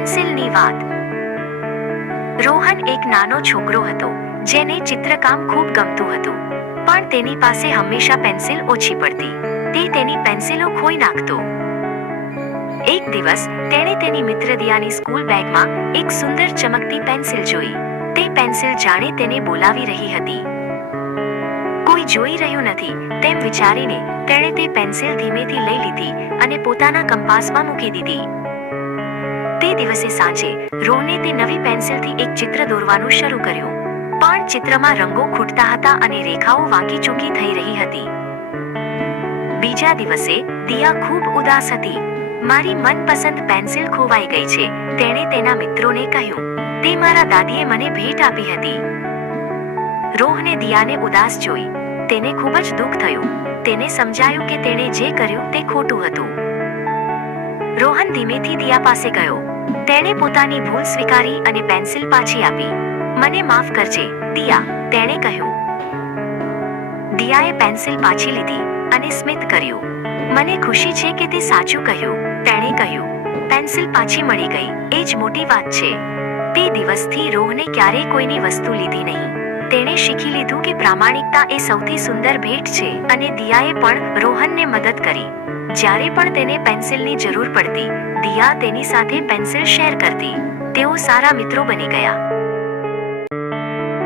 પેન્સિલની વાત. રોહન એક નાનો છોકરો હતો જેને ચિત્રકામ ખૂબ ગમતું હતું, પણ તેની પાસે હંમેશા પેન્સિલ ઓછી પડતી. તે તેની પેન્સિલો ખોઈ નાખતો. એક દિવસ તેણે તેની મિત્ર દિયાની સ્કૂલ બેગમાં એક સુંદર ચમકતી પેન્સિલ જોઈ. તે પેન્સિલ જાણે તેને બોલાવી રહી હતી. કોઈ જોઈ રહ્યું નથી તેમ વિચારીને તેણે તે પેન્સિલ ધીમેથી લઈ લીધી અને પોતાના કંપાસમાં મૂકી દીધી. તે દિવસે સાંજે રોહને તે નવી પેન્સિલથી એક ચિત્ર દોરવાનું શરૂ કર્યું, પણ ચિત્રમાં રંગો ખૂટતા હતા અને રેખાઓ વાંકી ચૂકી થઈ રહી હતી. બીજા દિવસે દિયા ખૂબ ઉદાસ હતી. મારી મનપસંદ પેન્સિલ ખોવાઈ ગઈ છે, તેણે તેના મિત્રોને કહ્યું. તે મારા દાદીએ મને ભેટ આપી હતી. રોહને દિયાને ઉદાસ જોઈ. તેને ખૂબ જ દુઃખ થયું. તેને સમજાયું કે તેણે જે કર્યું તે ખોટું હતું. રોહન ધીમેથી દિયા પાસે ગયો. તેણે પોતાની ભૂલ સ્વીકારી અને પેન્સિલ પાછી આપી. મને માફ કરજે દિયા, તેણે કહ્યું. દિયાએ પેન્સિલ પાછી લીધી અને સ્મિત કર્યું. મને ખુશી છે કે તે સાચું કહ્યું, તેણે કહ્યું. પેન્સિલ પાછી મળી ગઈ, એ જ મોટી વાત છે. તે દિવસથી રોહને ક્યારેય કોઈની વસ્તુ લીધી નહીં. તેણે શીખી લીધું કે પ્રામાણિકતા એ સૌથી સુંદર ભેટ છે અને દિયાએ પણ રોહનને મદદ કરી. જ્યારે પણ તેને પેન્સિલની જરૂર પડતી, દિયા તેની સાથે પેન્સિલ શેર કરતી. તેઓ સારા મિત્રો બની ગયા.